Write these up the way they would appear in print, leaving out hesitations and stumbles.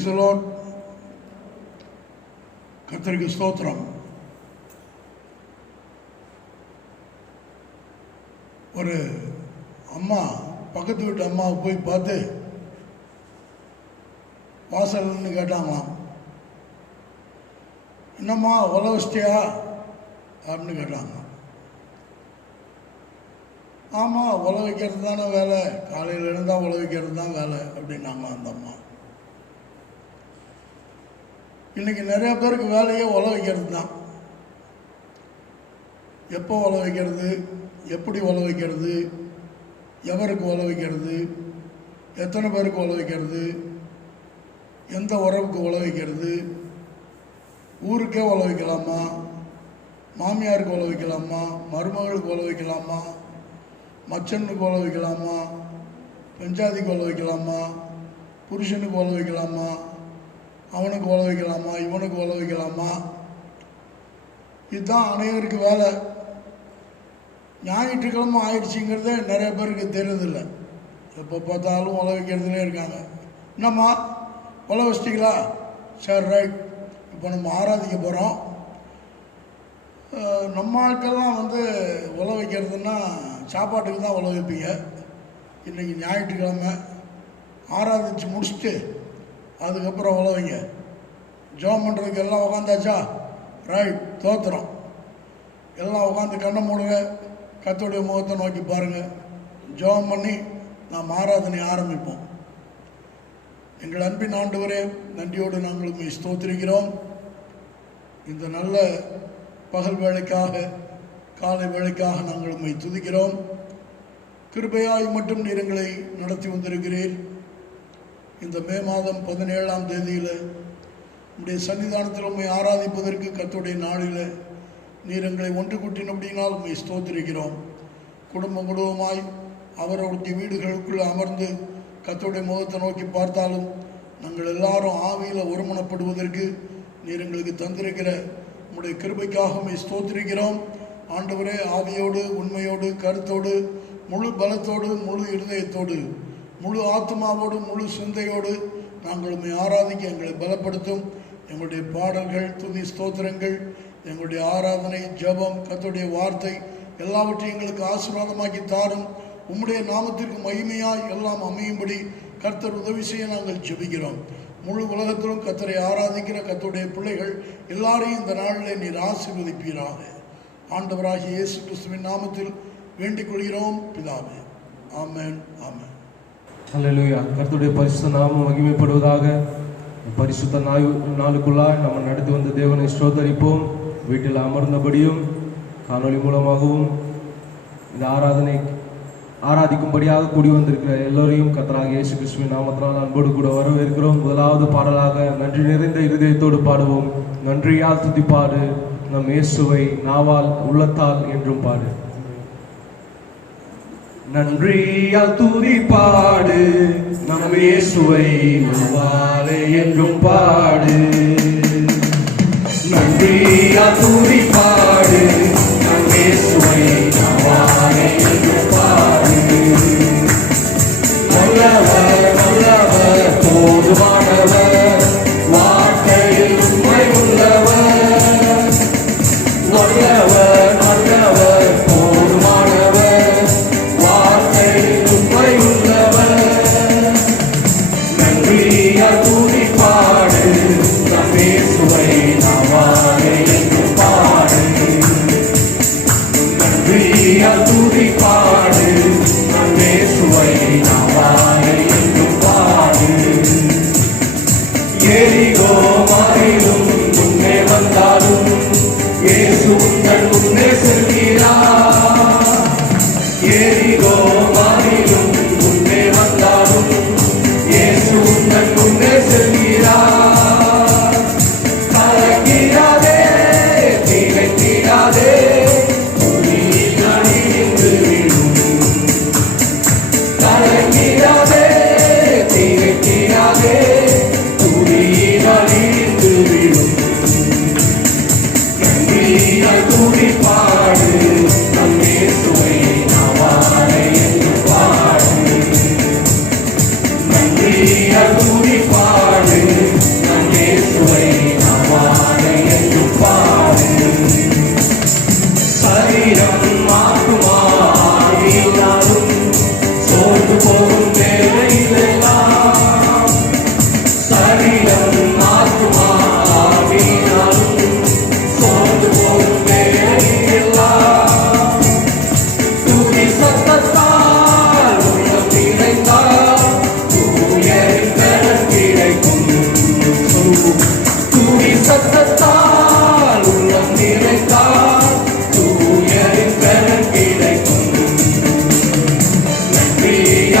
Praise the Lord. கர்த்தருக்கு ஸ்தோத்திரம். ஒரு அம்மா பக்கத்து வீட்டு அம்மாவை போய் பார்த்து வாசல்னு கேட்டாங்களாம். என்னம்மா உழவு வச்சிட்டியா அப்படின்னு கேட்டாங்க. ஆமாம், உழவு வைக்கிறது தானே வேலை, காலையில் இருந்தால் உழவு வைக்கிறது தான் வேலை அப்படின்னாங்களாம் அந்த அம்மா. இன்றைக்கி நிறைய பேருக்கு வேலையே உழவு வைக்கிறது தான். எப்போ உழவு வைக்கிறது, எப்படி உழவு வைக்கிறது, எவருக்கு உழவு வைக்கிறது, எத்தனை பேருக்கு உழவு வைக்கிறது, எந்த உறவுக்கு உழவு வைக்கிறது, ஊருக்கே உழவு வைக்கலாமா, மாமியாருக்கு உழவு வைக்கலாமா, மருமகளுக்கு உழவு வைக்கலாமா, மச்சனுக்கு உழவு வைக்கலாமா, பெஞ்சாதிக்கு உழவு வைக்கலாமா, புருஷனுக்கு உழவு வைக்கலாமா, அவனுக்கு உழவு வைக்கலாமா, இவனுக்கு உழவு வைக்கலாமா. இதுதான் அனைவருக்கு வேலை. ஞாயிற்றுக்கிழமை ஆயிடுச்சுங்கிறதே நிறைய பேருக்கு தெரியறதில்லை. எப்போ பார்த்தாலும் உழவு வைக்கிறதுலே இருக்காங்க. என்னம்மா உழவு வச்சிட்டிங்களா, சரி ரைட், இப்போ நம்ம ஆராதிக்க போகிறோம். நம்ம ஆட்கள்லாம் உழவு வைக்கிறதுன்னா சாப்பாட்டுக்கு தான் உழவு வைப்பீங்க. இன்றைக்கி ஞாயிற்றுக்கிழமை ஆராதிச்சு முடிச்சுட்டு அதுக்கப்புறம் உழவைங்க. ஜெபம் பண்ணுறதுக்கு எல்லாம் உட்காந்தாச்சா, ரைட், தோத்துறோம். எல்லாம் உட்காந்து கண்ணை மூடுவேன், கர்த்தருடைய முகத்தை நோக்கி பாருங்கள். ஜெபம் பண்ணி நாம் ஆராதனை ஆரம்பிப்போம். எங்கள் அன்பின் ஆண்டவரே, நன்றியோடு நாங்கள் உம்மை ஸ்தோத்திரிக்கிறோம். இந்த நல்ல பகல் வேளைக்காக, காலை வேளைக்காக நாங்கள் உம்மை துதிக்கிறோம். கிருபையாய் மட்டும் நீர் எங்களை நடத்தி வந்திருக்கிறீர். இந்த மே மாதம் 17ஆம் தேதியில் உம்முடைய சன்னிதானத்தில் உம்மை ஆராதிப்பதற்கு கர்த்தருடைய நாளில் நீர் எங்களை ஒன்று கூட்டினபடியினால் உம்மை ஸ்தோத்திரிக்கிறோம். குடும்பமாய் அவர்களுடைய வீடுகளுக்குள்ளே அமர்ந்து கர்த்தருடைய முகத்தை நோக்கி பார்த்தாலும் நாங்கள் எல்லாரும் ஆவியில் ஒருமனப்படுவதற்கு நீர் எங்களுக்கு தந்திருக்கிற உம்முடைய கிருபைக்காக உம்மை ஸ்தோத்திரிக்கிறோம். ஆண்டவரே, ஆவியோடு, உண்மையோடு, கருத்தோடு, முழு பலத்தோடு, முழு இருதயத்தோடு, முழு ஆத்மாவோடு, முழு சிந்தையோடு நாங்கள் உம்மை ஆராதிக்க எங்களை பலப்படுத்தும். எங்களுடைய பாடல்கள், துதி, ஸ்தோத்திரங்கள், எங்களுடைய ஆராதனை, ஜெபம், கர்த்தருடைய வார்த்தை எல்லாவற்றையும் எங்களுக்கு ஆசீர்வாதமாக்கி தாரும். உம்முடைய நாமத்திற்கு மகிமையாய் எல்லாம் அமையும்படி கர்த்தர் உதவி செய்ய நாங்கள் ஜெபிக்கிறோம். முழு உலகத்திலும் கர்த்தரை ஆராதிக்கிற கர்த்தருடைய பிள்ளைகள் எல்லாரையும் இந்த நாளில் நீர் ஆசீர்வதிப்பீராக. ஆண்டவராகிய இயேசு கிறிஸ்துவின் நாமத்தில் வேண்டிக் கொள்கிறோம் பிதாவே. ஆமென், ஆமென். அல்லேலூயா. கர்த்தருடைய பரிசுத்த நாமம் மகிமைப்படுவதாக. பரிசுத்த நாளுக்குள்ளாய் நம்ம நடத்தி வந்த தேவனை ஸ்தோத்தரிப்போம். வீட்டில் அமர்ந்தபடியும் காணொலி மூலமாகவும் இந்த ஆராதிக்கும்படியாக கூடி வந்திருக்கிற எல்லோரையும் கர்த்தராகிய இயேசு கிறிஸ்துவின் நாமத்தினால் அன்போடு கூட வரவேற்கிறோம். முதலாவது பாடலாக நன்றி நிறைந்த இருதயத்தோடு பாடுவோம். நன்றியால் துதிப்பாடு நம் இயேசுவை, நாவால் உள்ளத்தால் என்றும் பாடு. நன்றியால் துதிப்பாடு நம் இயேசுவை, நாவாலே என்றும் பாடு. நன்றியால் துதிப்பாடு நம் இயேசுவை, நாவாலே என்றும் பாடு. நல்லவர் நல்லவர் போதுமானவர், வார்த்தையில் உண்மை உள்ளவர். நல்லவர் நல்லவர் போதுமானவர், வார்த்தையில் உண்மை உள்ளவர். நன்றியால் துதிப்பாடு நம் இயேசுவை, நாவாலே என்றும் பாடு.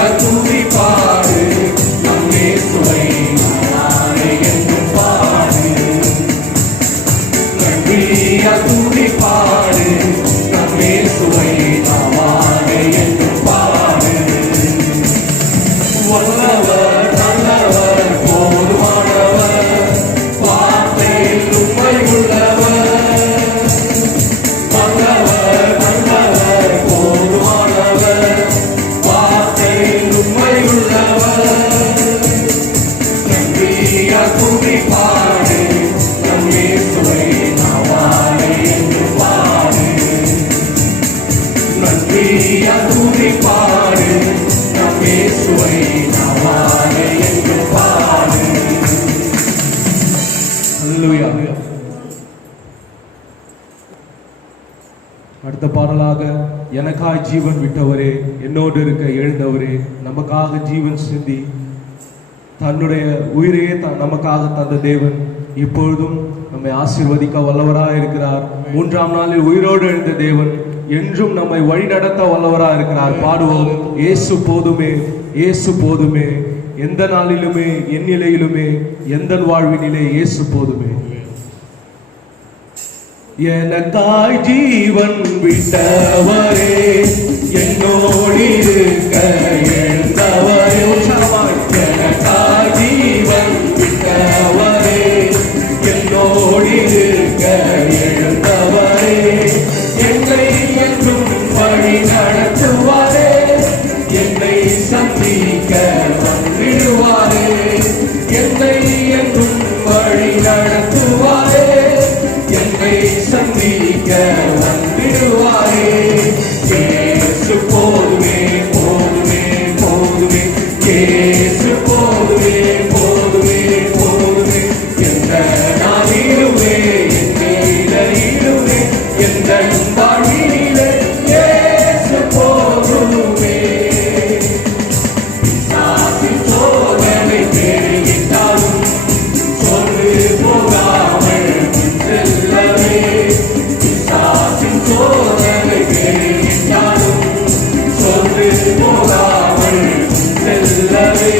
நன்றியால் துதி பாடு நம் இயேசுவை நாவாலே என்றும் பாடு. நன்றியால் துதி பாடு நம் இயேசுவை நாவாலே என்றும் பாடு. வல்லவர் நல்லவர் போதுமானவர் வார்த்தையில் உண்மை உள்ளவர். வல்லவர் நல்லவர் போதுமானவர் வார்த்தையில் உண்மை உள்ளவர். நன்றியால் துதி பாடு நம் இயேசுவை நாவாலே என்றும் பாடு. நன்றியால் துதி பாடு நம் இயேசுவை நாவாலே என்றும் பாடு. ஹல்லேலூயா. அடுத்த பாடலாக எனக்காய் ஜீவன் விட்டவரே, என்னோடு இருக்க எழுந்தவரே, நமக்காக ஜீவன் சிந்தி தன்னுடைய உயிரையே நமக்காக தந்த தேவன் இப்பொழுதும் நம்மை ஆசீர்வதிக்க வல்லவராக இருக்கிறார். மூன்றாம் நாளில் உயிரோடு எழுந்த தேவன் என்றும் நம்மை வழி நடத்த வல்லவராக இருக்கிறார். பாடுவோம். இயேசு போதுமே, இயேசு போதுமே, எந்த நாளிலுமே என் நிலையிலுமே எந்த வாழ்வினிலே இயேசு போதுமே. எனக்காய் ஜீவன் விட்டவரே, என்னோடு இருக்க எழுந்தவரே. எனக்காய் ஜீவன் விட்டவரே, என்னோடு இருக்க எழுந்தவரே. என்னை என்றும் வழி நடத்துவாரே, என்னை சந்திக்க வந்திடுவாரே. என்னை என்றும் வழி நடத்துவாரே, என்னை சந்திக்க வந்திடுவாரே. இயேசு போதுமே போதுமே போதுமே, இயேசு போதுமே போதுமே போதுமே, எந்த நாளிலுமே என் நிலையிலுமே எந்த வாழ்விலே இயேசு போதுமே. பிசாசின் சோதனை பெருகிட்டாலும் சோர்ந்து போகாமல் செல்லவே. பிசாசின் சோதனை பெருகிட்டாலும் சோர்ந்து போகாமல் செல்லவே.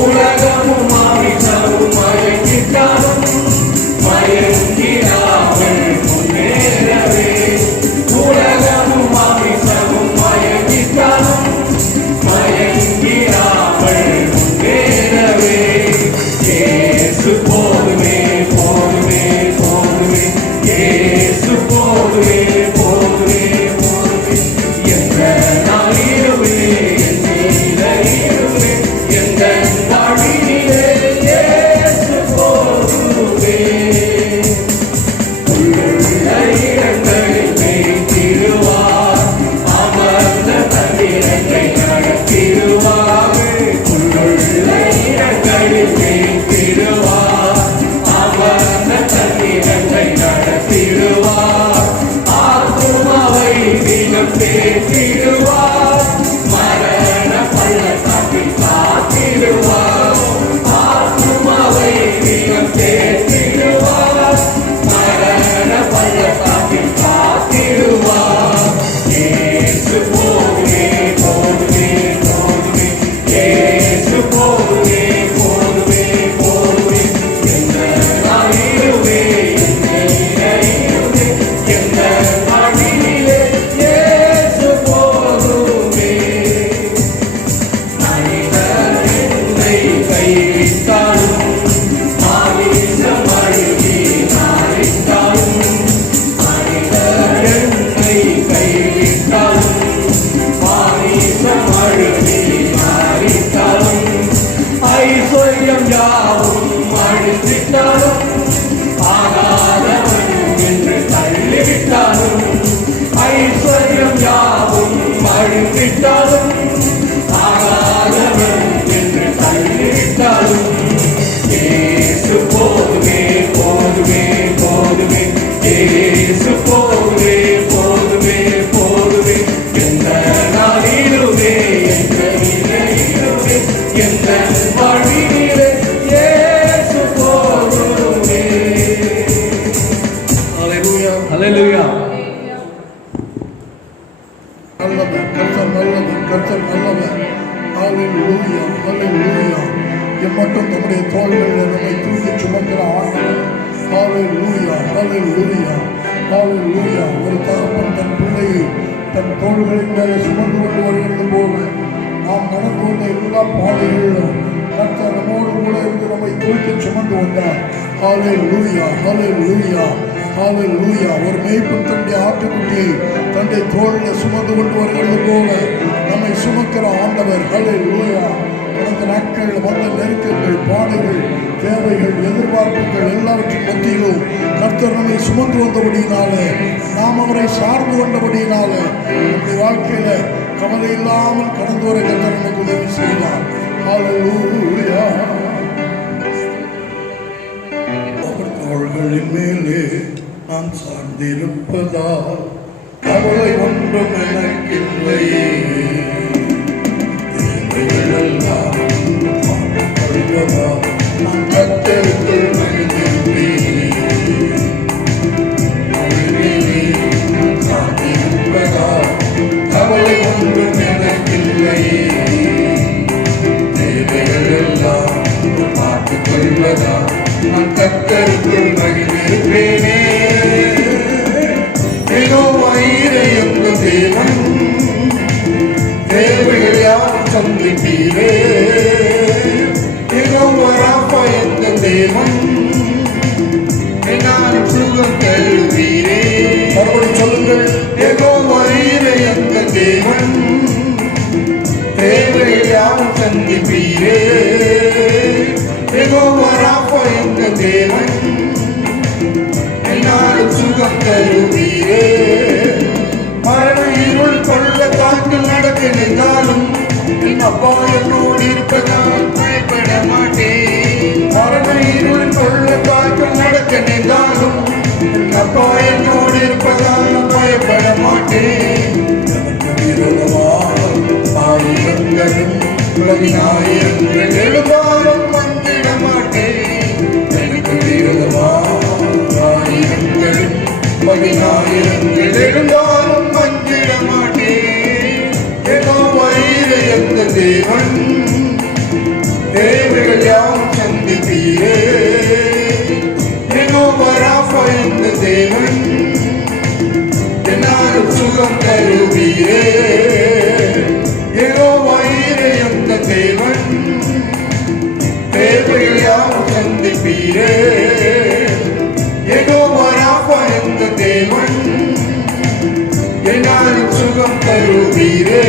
உலகமும் மாமிசமும் மயங்கிட்டாலும் மயங்கிடாமல் முன்னேறவே. உலகமும் மாமிசமும் மயங்கிட்டாலும் மயங்கிடாமல் முன்னேறவே. இயேசு போதுமே போதுமே போதுமே, இயேசு போதுமே போதுமே போதுமே, எந்த நாளிலுமே என் நிலையிலுமே எந்த வாழ்விலே இயேசு போதுமே. உள்ளுள்ள இடங்களில் மேய்த்திடுவார், அமர்ந்த தண்ணீரை நடத்திடுவார். உள்ளுள்ள இடங்களில் மேய்த்திடுவார், அமர்ந்த தண்ணீரை நடத்திடுவார். ஆத்துமாவை தினம் தேற்றிடுவார், மரண பள்ளத்தாக்கில் காத்திடுவார். ஆத்துமாவை தினம் தேற்றிடுவார், மரண பள்ளத்தாக்கில் காத்திடுவார். இயேசு போதுமே போதுமே போதுமே, இயேசு போதுமே போதுமே போதுமே, எந்த நாளிலுமே எந்த நிலையிலுமே எந்த வாழ்விலே இயேசு போதுமே. மனிதர் என்னை கைவிட்டாலும் மாமிசம் அழுகி நாரிட்டாலும், மனிதர் என்னை கைவிட்டாலும் மாமிசம் அழுகி நாரிட்டாலும், ஐஸ்வர்யம் யாவும் அழித்திட்டாலும் ஆகாதவன் என்று தள்ளிவிட்டாலும், ஐஸ்வர்யம் யாவும் அழித்திட்டாலும் ஆகாதவன் என்று தள்ளிவிட்டாலும், இயேசு போதுமே போதுமே போதுமே, இயேசு போதுமே போதுமே போதுமே, எந்த நாளிலுமே எந்த நிலையிலுமே எந்த வாழ்விலே இயேசு போதுமே. ஹல்லேலூயா. ஹல்லேலூயா. நல்லவர், கர்த்தர் நல்லவர், கர்த்தர் நல்லவர். ஹல்லேலூயா, ஹல்லேலூயா. எம்மட்டும் நம்முடைய தோள்களில் நம்மை தூக்கி சுமக்கிற ஆண்டவர். ஹல்லேலூயா, ஹல்லேலூயா, ஹல்லேலூயா. ஒரு தகப்பன் தன் பிள்ளையை தன் தோள்களின் மேலே சுமந்து கொண்டு வருகிறது போல நாம் நடந்து வந்த எல்லா பாதைகளிலும் கர்த்தர் நம்மோடு கூட இருந்து நம்மை தூக்கி சுமந்து வந்தார். ஹல்லேலூயா, ஹல்லேலூயா, ஹல்லேலூயா. ஒரு மேய்ப்பன் தன்னுடைய ஆட்டுக்குட்டியை தன்னுடைய தோளில் சுமந்து கொண்டு வருகிறது போல நம்மை சுமக்கிற ஆண்டவர். ஹல்லேலூயா. கடந்த நாட்களில் வந்த நெருக்கங்கள், பாடுகள், தேவைகள், எதிர்பார்ப்புகள் எல்லாவற்றின் மத்தியிலும் கர்த்தர் நம்மை சுமந்து வந்தபடியினாலே, நாம் அவரை சார்ந்து கொண்டபடியினாலே நம்முடைய வாழ்க்கையில கவலை இல்லாமல் கடந்து வர கர்த்தர் நமக்கு உதவி செய்தார். ஹல்லேலூயா. தோள்களின் மேலே நான் சார்ந்திருப்பதால் கவலை ஒன்றும் எனக்கில்லையே. நான் கர்த்தருக்குள் மகிழ்ந்திருப்பேன். சார்ந்திருப்பதால் கவலை ஒன்றும் எனக்கில்லையே. தேவைகள் எல்லாம் பார்த்துக் கொள்வதால் நான் கர்த்தருக்குள் மகிழ்ந்திருப்பேனே. யெகோவா ஈரே எங்கள் தேவன், தேவைகள் யாவும் சந்திப்பீரே. யெகோவா ராஃபா எங்கள் தேவன், என்னாலும் சுகம் தருவீரே. மறுபடி சொல்லுங்கள். யெகோவா ஈரே எங்கள் தேவன், தேவைகள் யாவும் சந்திப்பீரே. யெகோவா ராஃபா எங்கள் தேவன், என்னாலும் சுகம் தருவீரே. மரண இருள் கொள்ள காற்றில் நடக்க நின்றாலும் என் அப்பா என்னோடு இருப்பதால் பயப்பட மாட்டேன். மரண இருள் கொள்ள காற்றில் நடக்க நின்றாலும் என் அப்பா என்னோடு இருப்பதால் பயப்பட மாட்டேன். எனக்கு விரோதமாய் ஆயிரங்களும் ஆயிரங்கள் எழுதாலும் மந்திட மாட்டேன். எனக்கு விரோதமாய் ஆயிரங்களும் பதினாயிரங்கள் எழுந்தாலும் மந்திட மாட்டேன். யெகோவா ஈரே எங்கள் தேவன், தேவைகள் யாவும் சந்திப்பீரே. யெகோவா ராஃபா எங்கள் தேவன், என்னாலும் சுகம் தருவீரே. யெகோவா ஈரே எங்கள் தேவன், தேவைகள் யாவும் சந்திப்பீரே. யெகோவா ராஃபா எங்கள் தேவன், என்னாலும் சுகம் தருவீரே.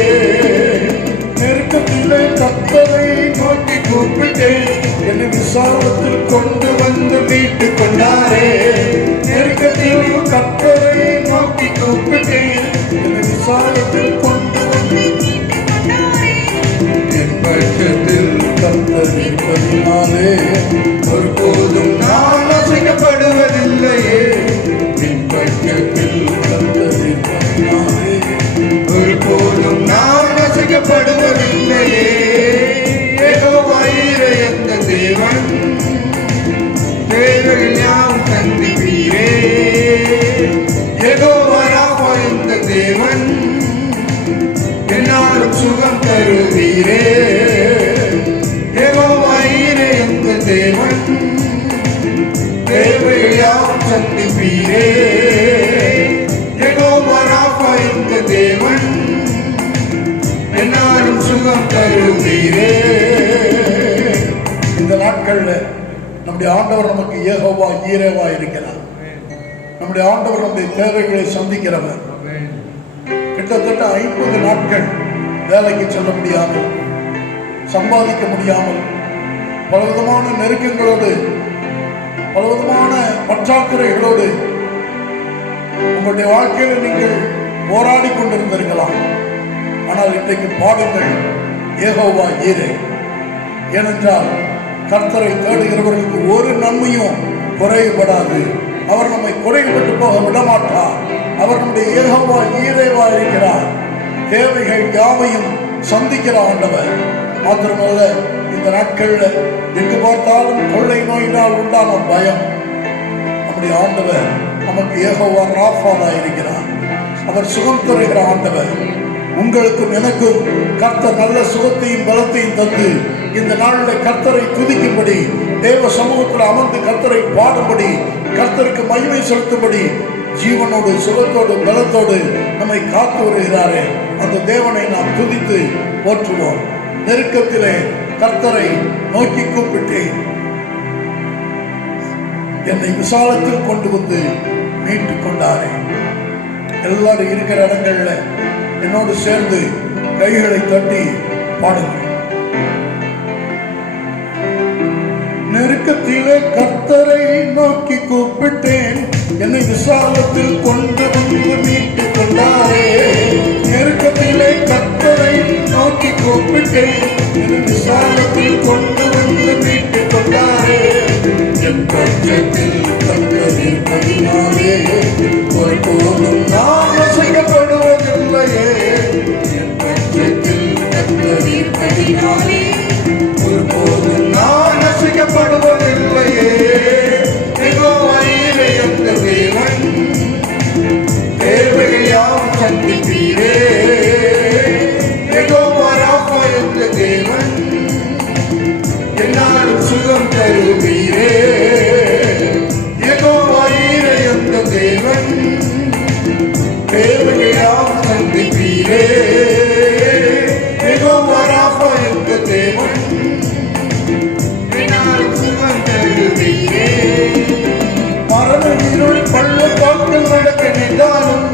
நெருக்கத்திலே கர்த்தரை நோக்கி கூப்பிட்டேன், என்னை விசாலத்தில் கொண்டு வந்து மீட்டுக் கொண்டாரே. நெருக்கத்தில் கர்த்தரை நோக்கி கூப்பிட்டேன், என்னை விசாலத்தில் கொண்டு வந்து என் பட்சத்தில் கர்த்தர் இருப்பதினாலே ஒருபோதும் நான் அசைக்கப்படுவதில்லையே. என் பட்சத்தில் கர்த்தர் இருப்பதினாலே ஒருபோதும் நான் அசைக்கப்படுவதில்லையே. யெகோவா ஈரே எங்கள் தேவன், தேவைகள் யாவும் சந்திப்பீரே. யெகோவா ராஃபா எங்கள் தேவன், என்னாலும் சுகம் தருவீரே. யெகோவா ஈரே எங்கள் தேவன், தேவைகள் யாவும் சந்திப்பீரே. யெகோவா ராஃபா எங்கள் தேவன், என்னாலும் சுகம் தருவீரே. இந்த நாட்கள்ல நம்முடைய ஆண்டவர் நமக்கு யெகோவா ஈரேவா இருக்கிறார். நம்முடைய ஆண்டவர் நம்முடைய தேவைகளை சந்திக்கிறவர். கிட்டத்தட்ட 50 நாட்கள் வேலைக்கு செல்ல முடியாமல், சம்பாதிக்க முடியாமல், பலவிதமான நெருக்கங்களோடு, பலவிதமான பற்றாக்குறைகளோடு உங்களுடைய வாழ்க்கையில் நீங்கள் போராடி கொண்டிருந்திருக்கலாம். ஆனால் இன்றைக்கு பாடுங்கள் யெகோவா ஈரே. ஏனென்றால் கர்த்தரை தேடுகிறவர்களுக்கு ஒரு நன்மையும் குறைபடாது. அவர் நம்மை குறைபட்டு போக விடமாட்டார். அவர் நம்முடைய யெகோவா ஈரேவா இருக்கிறார். தேவைகள் யாவையும் சந்திக்கிற ஆண்டவர். மாத்திரமல்ல, இந்த நாட்கள்ல எங்கு பார்த்தாலும் கொள்ளை நோயினால் உண்டான பயம், நம்முடைய ஆண்டவர் நமக்கு யெகோவா ராஃபாவா இருக்கிறார். அவர் சுகம் தருகிற ஆண்டவர். உங்களுக்கும் எனக்கும் கர்த்தர் நல்ல சுகத்தையும் பலத்தையும் தந்து இந்த நாளில் கர்த்தரை துதிக்கும்படி, தேவ சமூகத்தில் அமர்ந்து கர்த்தரை பாடும்படி, கர்த்தருக்கு மகிமை செலுத்தும்படி, ஜீவனோடு சுகத்தோடு பலத்தோடு நம்மை காத்து வருகிறாரே, அந்த தேவனை நாம் துதித்து போற்றுவோம். நெருக்கத்திலே கர்த்தரை நோக்கி கூப்பிட்டேன், என்னை விசாலத்தில் கொண்டு வந்து மீட்டுக் கொண்டாரே. எல்லாரும் இருக்கிற இடங்கள்ல என்னோடு சேர்ந்து கைகளை தட்டி பாடுங்கள். நெருக்கத்திலே கர்த்தரை நோக்கி கூப்பிட்டேன், என்னை விசாலத்தில் கொண்டு வந்து மீட்டுக் கொண்டாரே. நெருக்கத்திலே கர்த்தரை நோக்கி கூப்பிட்டேன், என்னை விசாலத்தில் கொண்டு வந்து மீட்டுக் கொண்டாரே. என் பட்சத்தில் கர்த்தர் இருப்பதினாலே ஒருபோதும் நான் அசைக்கப்படுவதில்லையே. என் பட்சத்தில் கர்த்தர் இருப்பதினாலே ஒருபோதும் நான் அசைக்கப்படுவதில்லையே. யெகோவாயிரே என்ற தேவன், தேவைகள் யாவும் சந்திப்பீரே. யெகோவா ராஃபா என்ற தேவன், என்னாலும் சுகம் தருவீரே. யெகோவாயிரே என்ற தேவன், தேவைகள் யாவும் சந்திப்பீரே. யெகோவா ராஃபா என்ற தேவன், மரண இருள் பள்ளத்தாக்கில் நடக்க நின்றாலும்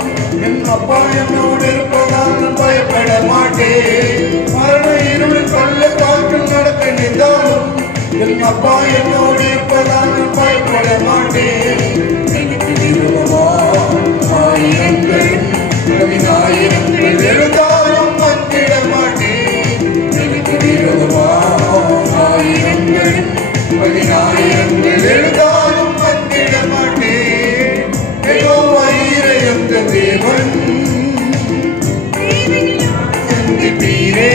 என் அப்பா என்னோடு இருப்பதால் நான் பயப்பட மாட்டேன். மரண இருள் பள்ளத்தாக்கில் நடக்க நின்றாலும் என் அப்பா என்னோடு இருப்பதால் நான் பயப்பட மாட்டேன். எனக்கு விரோதமா ஆயிரங்களும் பதினாயிரங்கள் எழுந்தாலும் மந்திட மாட்டேன். எனக்கு விரோதமா ஆயிரங்களும் பதினாயிரங்கள் எழுந்தாலும் மந்திட மாட்டேன். யெகோவாயிரே என்ற தேவன், சந்திப்பீரே.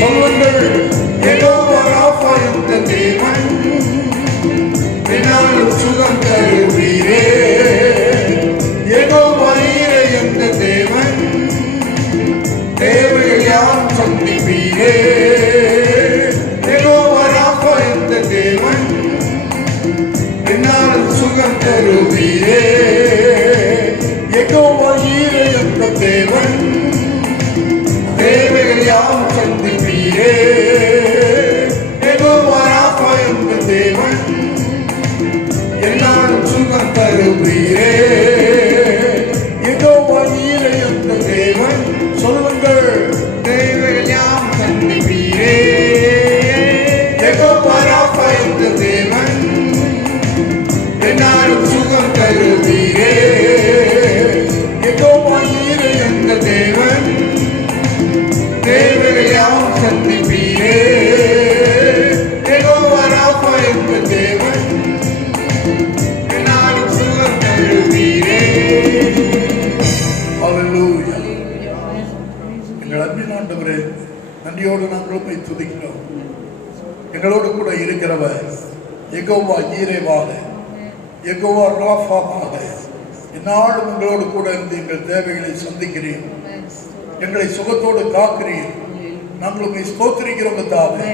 சொல்லுங்கள், யெகோவா ராஃபா என்ற தேவன், என்னாலும் சுகம் தருவீரே. யெகோவாயிரே என்ற தேவன், தேவைகள் யாவும் சந்திப்பீரே. யெகோவா ராஃபா என்ற தேவன், என்னாலும் சுகம் தருவீரே. யெகோவாயிரே என்ற தேவன், தேவைகள் யாவும் சந்திப்பீரே. யெகோவா ராஃபா என்ற தேவன், என்னாலும் சுகம் தருவீரே. யெகோவாயிரே என்ற தேவன், சொல்லுங்கள், தேவைகள் யாவும் சந்திப்பீரே. யெகோவா ராஃபா என்ற தேவன், என்னாலும் சுகம் தருவீரே. யெகோவாயிரே என்ற தேவன், தேவைகள் யாவும் சந்திப்பீரே. யெகோவா ராஃபா என்ற தேவன், என்னாலும் சுகம் தருவீரே. ஹல்லேலூயா. எங்கள் அன்பின் ஆண்டவரே, நன்றியோடு நாங்கள் உம்மை துதிக்கிறோம். எங்களோடு கூட இருக்கிறவர் யெகோவா ஈரேவாக, யெகோவா ராஃபாவாக என்னாலும் எங்களோடு கூட இருந்து எங்கள் தேவைகளை சந்திக்கிறீர், எங்களை சுகத்தோடு காக்கிறீர். நாங்கள் உம்மை ஸ்தோத்திரிக்கிறோம் தாவே.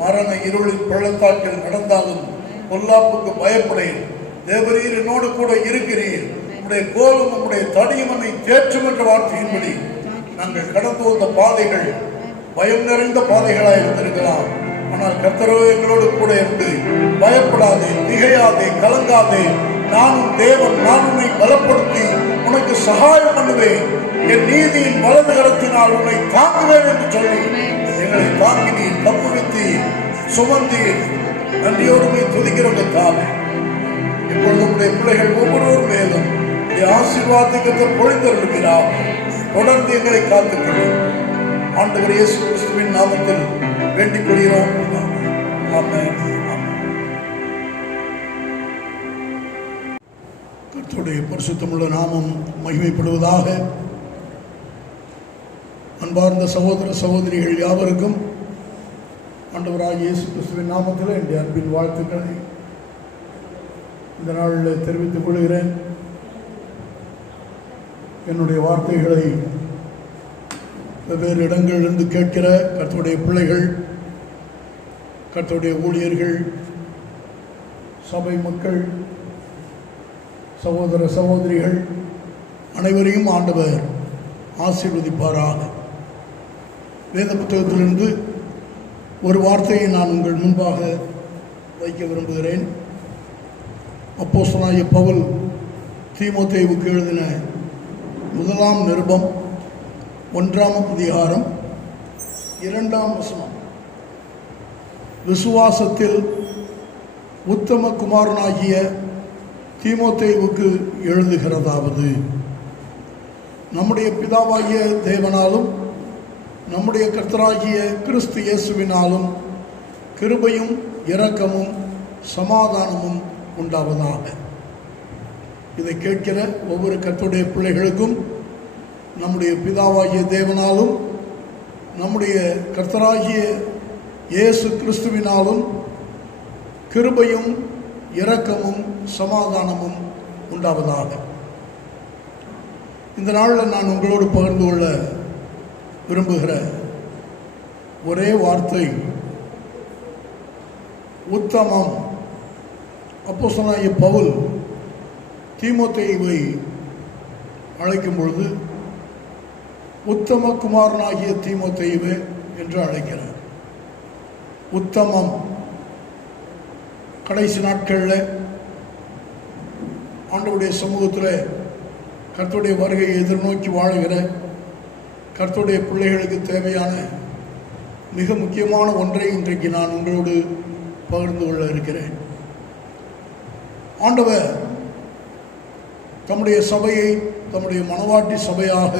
மரண இருளின் பள்ளத்தாக்கில் நடந்தாலும் பொல்லாப்புக்கு பயப்படேன். தேவரீர் என்னோடு கூட இருக்கிறீர். உம்முடைய கோலும் உம்முடைய தடியும் என்னை தேற்றும் என்ற வார்த்தையின்படி நாங்கள் கடந்து வந்த பாதைகள் பயம் நிறைந்த பாதைகளாக இருந்திருக்கலாம். ஆனால் கர்த்தரோ எங்களோடு கூட இருந்து, பயப்படாதே, திகையாதே, கலங்காதே, நானும் தேவன், நான் உன்னை பலப்படுத்தி உனக்கு சகாயம் பண்ணுவேன், என் நீதியின் வலது கரத்தினால் உன்னை தாங்குவேன் என்று சொல்லி எங்களை தாங்கினீர், தப்புவித்தீர், சுமந்தீர். நன்றியோடுமை துதிக்கிறோம் தாவே. இப்பொழுது உடைய பிள்ளைகள் ஒவ்வொருவர் மேலும் ஆசீர்வாதத்தை பொழிந்திருக்கிறார். தொடர்ந்து எங்களை காத்துக்கிறோம். ஆண்டவர் இயேசு கிறிஸ்துவின் நாமத்தில் வேண்டிக் கொள்கிறோம். ஆமென். கர்த்தருடைய பரிசுத்தமுள்ள நாமம் மகிமைப்படுவதாக. அன்பார்ந்த சகோதர சகோதரிகள் யாவருக்கும் ஆண்டவராகிய இயேசு கிறிஸ்துவின் நாமத்தில் என்னுடைய அன்பின் வாழ்த்துக்களை இந்த நாளில் தெரிவித்துக் கொள்கிறேன். என்னுடைய வார்த்தைகளை வெவ்வேறு இடங்களிலிருந்து கேட்கிற கர்த்தருடைய பிள்ளைகள், கர்த்தருடைய ஊழியர்கள், சபை மக்கள், சகோதர சகோதரிகள் அனைவரையும் ஆண்டவர் ஆசீர்வதிப்பாராக. வேத புத்தகத்திலிருந்து ஒரு வார்த்தையை நான் உங்கள் முன்பாக வைக்க விரும்புகிறேன். அப்போஸ்தலனாகிய பவுல் தீமோத்தேயுவுக்கு எழுதின முதலாம் நிருபம் 1ஆம் அதிகாரம் 2ஆம் வசனம். விசுவாசத்தில் உத்தம குமாரனாகிய தீமோத்தேயுவுக்கு எழுதுகிறதாவது, நம்முடைய பிதாவாகிய தேவனாலும் நம்முடைய கர்த்தராகிய கிறிஸ்து இயேசுவினாலும் கிருபையும் இரக்கமும் சமாதானமும் உண்டாவதாக. இதை கேட்கிற ஒவ்வொரு கர்த்தருடைய பிள்ளைகளுக்கும் நம்முடைய பிதாவாகிய தேவனாலும் நம்முடைய கர்த்தராகிய இயேசு கிறிஸ்துவினாலும் கிருபையும் இரக்கமும் சமாதானமும் உண்டாவதாக. இந்த நாளில் நான் உங்களோடு பகிர்ந்து கொள்ள விரும்புகிற ஒரே வார்த்தை உத்தமம். அப்போஸ்தலனாகிய பவுல் தீமோத்தேயுவை அழைக்கும் பொழுது உத்தம குமாரனாகிய தீமோத்தேயுவே என்று அழைக்கிறார். உத்தமம். கடைசி நாட்களில் ஆண்டவருடைய சமூகத்தில் கர்த்தருடைய வருகையை எதிர்நோக்கி வாழுகிற கர்த்தருடைய பிள்ளைகளுக்கு தேவையான மிக முக்கியமான ஒன்றை இன்றைக்கு நான் உங்களோடு பகிர்ந்து கொள்ள இருக்கிறேன். ஆண்டவர் தம்முடைய சபையை தம்முடைய மனவாட்டி சபையாக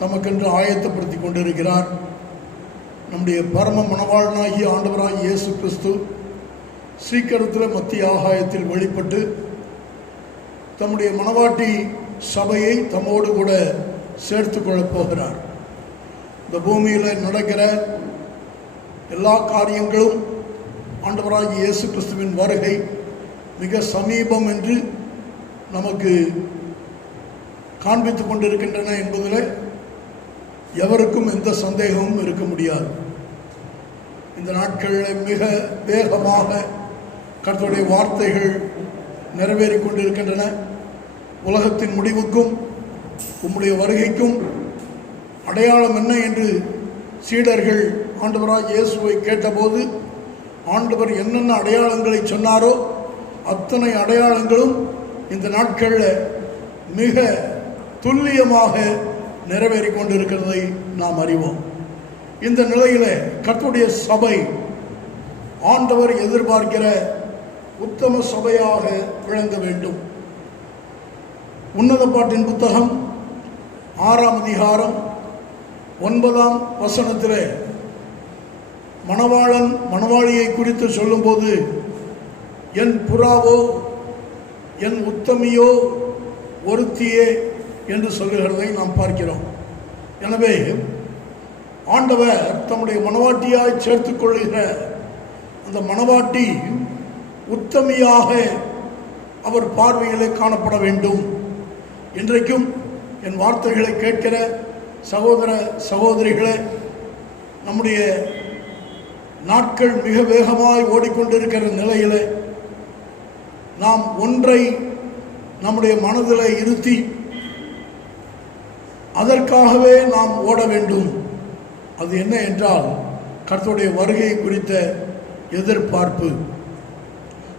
தமக்கென்று ஆயத்தப்படுத்தி கொண்டிருக்கிறார். நம்முடைய பரம மணவாளனாகிய ஆண்டவராகிய இயேசு கிறிஸ்து சீக்கிரத்தில் மத்திய ஆகாயத்தில் வெளிப்பட்டு தம்முடைய மணவாட்டி சபையை தம்மோடு கூட சேர்த்து கொள்ளப் போகிறார். இந்த பூமியில் நடக்கிற எல்லா காரியங்களும் ஆண்டவராகிய இயேசு கிறிஸ்துவின் வருகை மிக சமீபம் என்று நமக்கு காண்பித்து கொண்டிருக்கின்றன என்பதில் எவருக்கும் எந்த சந்தேகமும் இருக்க முடியாது. இந்த நாட்களில் மிக வேகமாக கர்த்தருடைய வார்த்தைகள் நிறைவேறி கொண்டிருக்கின்றன. உலகத்தின் முடிவுக்கும் உம்முடைய வருகைக்கும் அடையாளம் என்ன என்று சீடர்கள் ஆண்டவராகிய இயேசுவை கேட்டபோது ஆண்டவர் என்னென்ன அடையாளங்களை சொன்னாரோ அத்தனை அடையாளங்களும் இந்த நாட்களில் மிக துல்லியமாக நிறைவேறி கொண்டிருக்கிறதை நாம் அறிவோம். இந்த நிலையில் கர்த்தருடைய சபை ஆண்டவர் எதிர்பார்க்கிற உத்தம சபையாக விளங்க வேண்டும். உன்னத பாட்டின் புத்தகம் 6ஆம் அதிகாரம் 9ஆம் வசனத்தில் மணவாளன் மணவாளியை குறித்து சொல்லும்போது என் புறாவோ என் உத்தமியோ ஒருத்தியே என்று சொல்லுகிறதை நாம் பார்க்கிறோம். எனவே ஆண்டவர் தம்முடைய மணவாட்டியாய் சேர்த்துக் கொள்கிற அந்த மணவாட்டி உத்தமியாக அவர் பார்வையிலே காணப்பட வேண்டும். இன்றைக்கும் என் வார்த்தைகளை கேட்கிற சகோதர சகோதரிகளே, நம்முடைய நாட்கள் மிக வேகமாய் ஓடிக்கொண்டிருக்கிற நிலையில் நாம் ஒன்றை நம்முடைய மனதில் இருத்தி அதற்காகவே நாம் ஓட வேண்டும். அது என்ன என்றால் கர்த்தருடைய வருகை குறித்த எதிர்பார்ப்பு.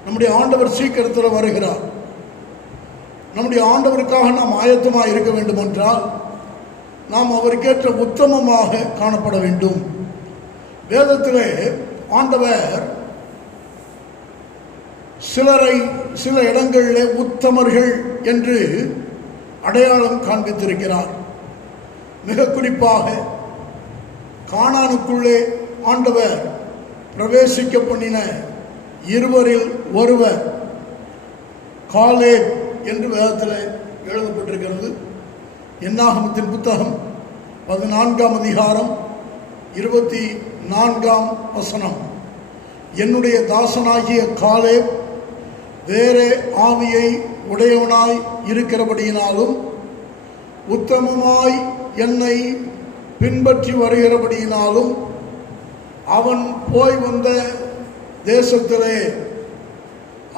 நம்முடைய ஆண்டவர் சீக்கிரத்தில் வருகிறார். நம்முடைய ஆண்டவருக்காக நாம் ஆயத்தமாக இருக்க வேண்டும் என்றால் நாம் அவருக்கேற்ற உத்தமமாக காணப்பட வேண்டும். வேதத்திலே ஆண்டவர் சிலரை சில இடங்களிலே உத்தமர்கள் என்று அடையாளம் காண்பித்திருக்கிறார். மிக குறிப்பாக கானானுக்குள்ளே ஆண்டவர் பிரவேசிக்க பண்ணின இருவரில் ஒருவர் காலேப் என்று வேதத்தில் எழுதப்பட்டிருக்கிறது. என்னாகமத்தின் புத்தகம் 14ஆம் அதிகாரம் 24ஆம் வசனம். என்னுடைய தாசனாகிய காலேப் வேறே ஆவியை உடையவனாய் இருக்கிறபடியினாலும் உத்தமமாய் என்னை பின்பற்றி வருகிறபடியினாலும் அவன் போய் வந்த தேசத்திலே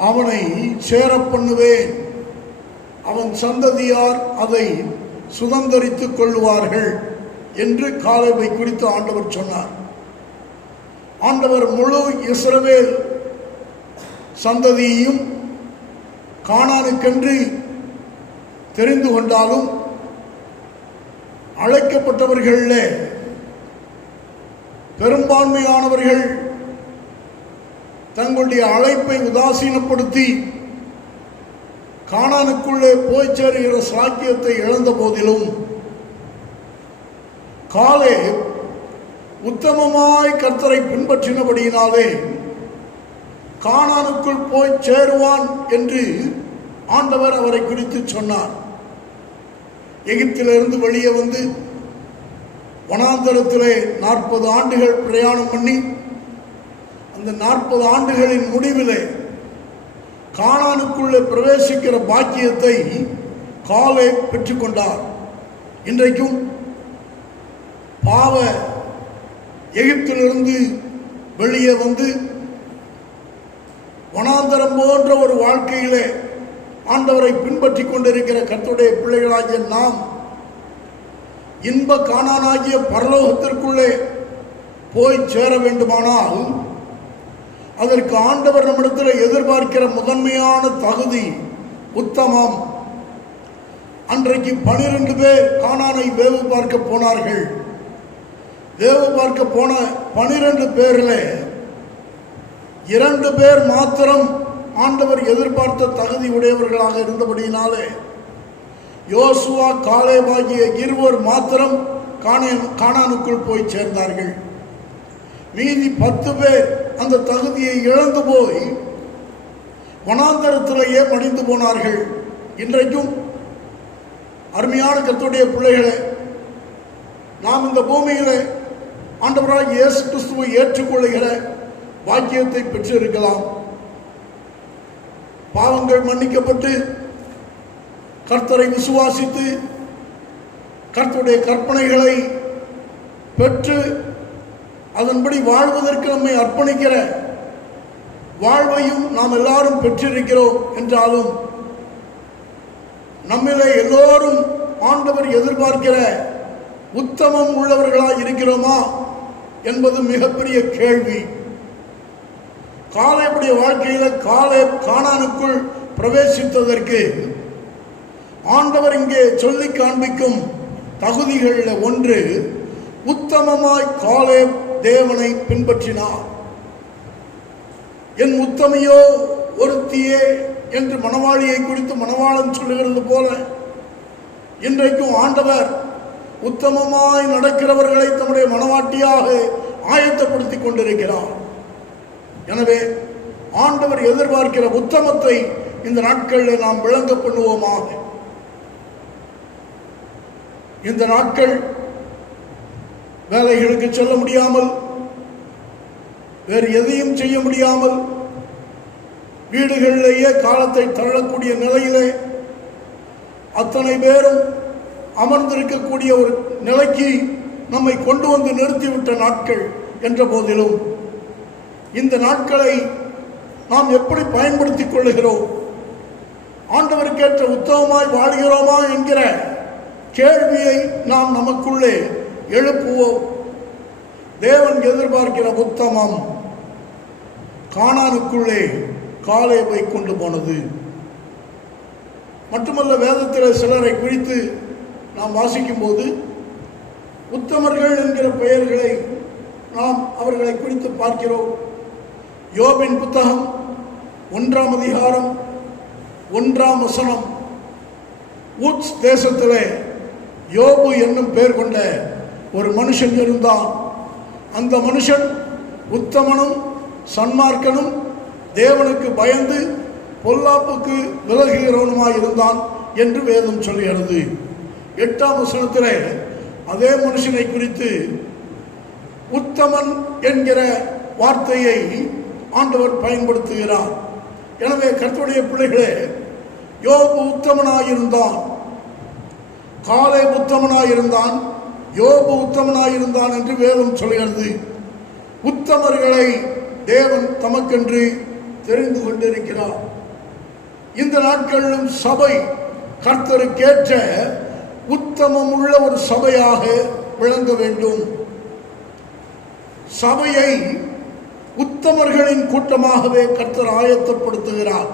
அவனை சேர பண்ணுவேன், அவன் சந்ததியார் அதை சுதந்தரித்துக் கொள்வார்கள் என்று காலேபை குறித்து ஆண்டவர் சொன்னார். ஆண்டவர் முழு இஸ்ரவேல் சந்ததியையும் கானானுக்கென்று தெரிந்து கொண்டாலும் அழைக்கப்பட்டவர்களே பெரும்பான்மையானவர்கள் தங்களுடைய அழைப்பை உதாசீனப்படுத்தி கானானுக்குள்ளே போய் சேருகிற சாக்கியத்தை இழந்த போதிலும் காலேப் உத்தமமாய் கர்த்தரை பின்பற்றினபடியினாலே கானானுக்குள் போய் சேருவான் என்று ஆண்டவர் அவரை குறித்து சொன்னார். எகிப்திலிருந்து வெளியே வந்து வனாந்தரத்திலே 40 ஆண்டுகள் பிரயாணம் பண்ணி அந்த 40 ஆண்டுகளின் முடிவிலே கானானுக்குள்ளே பிரவேசிக்கிற பாக்கியத்தை காலேப் பெற்றுக்கொண்டார். இன்றைக்கும் பாவ எகிப்திலிருந்து வெளியே வந்து வனாந்தரம் போன்ற ஒரு வாழ்க்கையிலே ஆண்டவரை பின்பற்றி கொண்டிருக்கிற கர்த்தருடைய பிள்ளைகளாகிய நாம் இன்ப கானானாகிய பரலோகத்திற்குள்ளே போய் சேர வேண்டுமானால் அதற்கு ஆண்டவர் நம்மிடத்தில் எதிர்பார்க்கிற முதன்மையான தகுதி உத்தமம். அன்றைக்கு 12 பேர் கானானை வேவு பார்க்க போனார்கள். வேவு பார்க்க போன 12 பேரில் 2 பேர் மாத்திரம் ஆண்டவர் எதிர்பார்த்த தகுதி உடையவர்களாக இருந்தபடியினாலே யோசுவா காலேபாகிய இருவர் மாத்திரம் கானானுக்குள் போய் சேர்ந்தார்கள். மீதி 10 பேர் அந்த தகுதியை இழந்து போய் வனாந்தரத்திலேயே மடிந்து போனார்கள். இன்றைக்கும் அருமையான கர்த்தருடைய பிள்ளைகளே, நாம் இந்த பூமியிலே ஆண்டவராகிய இயேசு கிறிஸ்துவை ஏற்றுக்கொள்ளுகிற பாக்கியத்தை பெற்றிருக்கலாம். பாவங்கள் மன்னிக்கப்பட்டு கர்த்தரை விசுவாசித்து கர்த்தருடைய கற்பனைகளை பெற்று அதன்படி வாழ்வதற்கு நம்மை அர்ப்பணிக்கிற வாழ்வையும் நாம் எல்லாரும் பெற்றிருக்கிறோம். என்றாலும் நம்மிலே எல்லோரும் ஆண்டவர் எதிர்பார்க்கிற உத்தமம் உள்ளவர்களாய் இருக்கிறோமா என்பது மிகப்பெரிய கேள்வி. காலேபுடைய வாழ்க்கையில காலேப் கானானுக்குள் பிரவேசித்ததற்கு ஆண்டவர் இங்கே சொல்லி காண்பிக்கும் தகுதிகளில் ஒன்று, உத்தமமாய் காலேப் தேவனை பின்பற்றினார். என் உத்தமையோ ஒருத்தியே என்று மணவாளியை குறித்து மணவாளன் சொல்லுகிறது போல இன்றைக்கும் ஆண்டவர் உத்தமமாய் நடக்கிறவர்களை தம்முடைய மணவாட்டியாக ஆயத்தப்படுத்தி கொண்டிருக்கிறார். எனவே ஆண்டவர் எதிர்பார்க்கிற உத்தமத்தை இந்த நாட்களில் நாம் விளங்க பண்ணுவோமாக. இந்த நாட்கள் வேலைகளுக்கு செல்ல முடியாமல், வேறு எதையும் செய்ய முடியாமல், வீடுகளிலேயே காலத்தை தள்ளக்கூடிய நிலையிலே அத்தனை பேரும் அமர்ந்திருக்கக்கூடிய ஒரு நிலைக்கு நம்மை கொண்டு வந்து நிறுத்திவிட்ட நாட்கள் என்ற போதிலும் இந்த நாட்களை நாம் எப்படி பயன்படுத்திக் கொள்ளுகிறோம், ஆண்டவருக்கேற்ற உத்தமமாய் வாழ்கிறோமா என்கிற கேள்வியை நாம் நமக்குள்ளே எழுப்புவோம். தேவன் எதிர்பார்க்கிற உத்தமம் கானானுக்குள்ளே காலேபை கொண்டு போனது. மட்டுமல்ல, வேதத்தில் சிலரை குறித்து நாம் வாசிக்கும் போது உத்தமர்கள் என்கிற பெயர்களை நாம் அவர்களை குறித்து பார்க்கிறோம். யோபின் புத்தகம் 1ஆம் அதிகாரம் 1ஆம் வசனம், ஊத்ஸ் தேசத்திலே யோபு என்னும் பெயர் கொண்ட ஒரு மனுஷன் இருந்தான். அந்த மனுஷன் உத்தமனும் சன்மார்க்கனும் தேவனுக்கு பயந்து பொல்லாப்புக்கு விலகுகிறவனுமாய் இருந்தான் என்று வேதம் சொல்கிறது. 8ஆம் வசனத்திலே அதே மனுஷனை குறித்து உத்தமன் என்கிற வார்த்தையை ஆண்டவர் பயன்படுத்துகிறார். எனவே கர்த்தருடைய பிள்ளைகளே, யோபு உத்தமனாயிருந்தான், காலேப் உத்தமனாயிருந்தான், யோபு உத்தமனாயிருந்தான் என்று வேதம் சொல்கிறது. உத்தமர்களை தேவன் தமக்கென்று தெரிந்து கொண்டிருக்கிறார். இந்த நாட்களிலும் சபை கர்த்தருக்கேற்ற உத்தமம் உள்ள ஒரு சபையாக விளங்க வேண்டும். சபையை உத்தமர்களின் கூட்டமாகவே கர்த்தர் ஆயத்தப்படுத்துகிறார்.